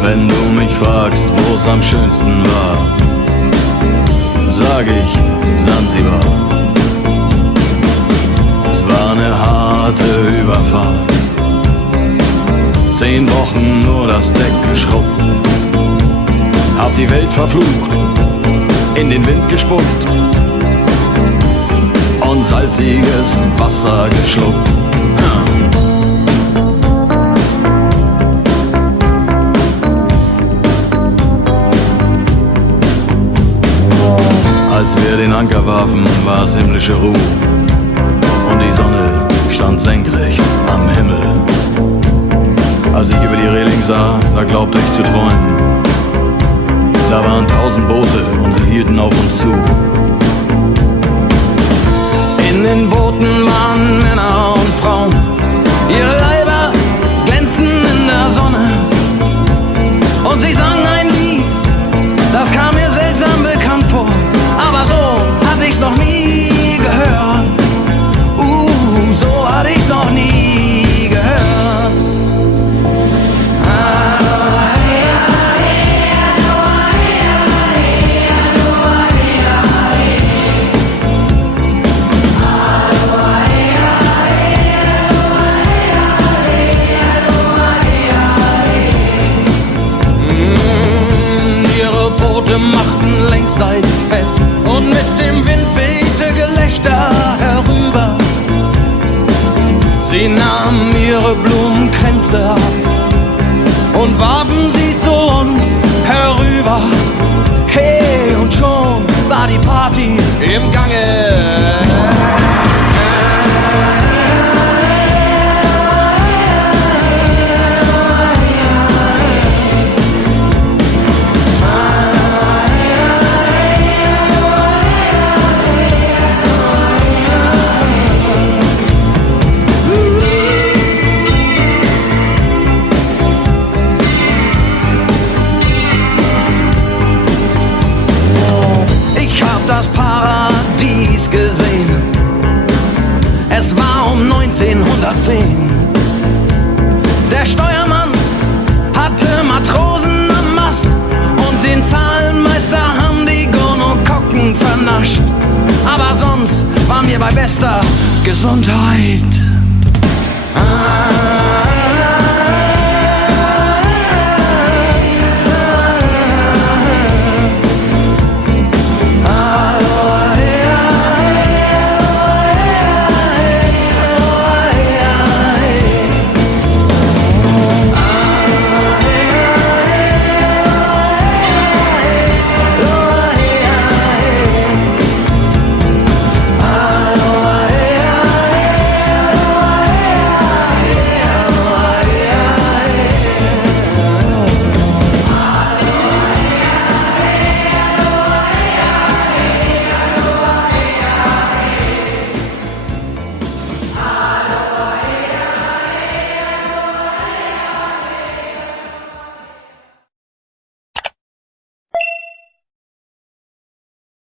Wenn du mich fragst, wo's am schönsten war, sag ich Sansibar. Es war eine harte Überfahrt, 10 Wochen nur das Deck geschrubbt, hab die Welt verflucht, in den Wind gespuckt und salziges Wasser geschluckt. Als wir den Anker warfen, war es himmlische Ruhe und die Sonne stand senkrecht am Himmel. Als ich über die Reling sah, da glaubte ich zu träumen. Da waren 1000 Boote und sie hielten auf uns zu. In den Booten waren Männer und Frauen, ihre Leiber glänzten in der Sonne und sie sangen ein Lied, das kam mir seltsam bekannt vor. Aber so hatte ich's noch nie gehört. So hatte ich's noch nie gehört. Ihre Boote machten längsseits fest und mit dem Wind wehte Gelächter herüber. Sie nahmen ihre Blumenkränze ab und warfen sie zu uns herüber. Hey, und schon war die Party im Gange. Das Paradies gesehen. Es war um 1910. Der Steuermann hatte Matrosen am Mast und den Zahlenmeister haben die Gonokokken vernascht. Aber sonst waren wir bei bester Gesundheit.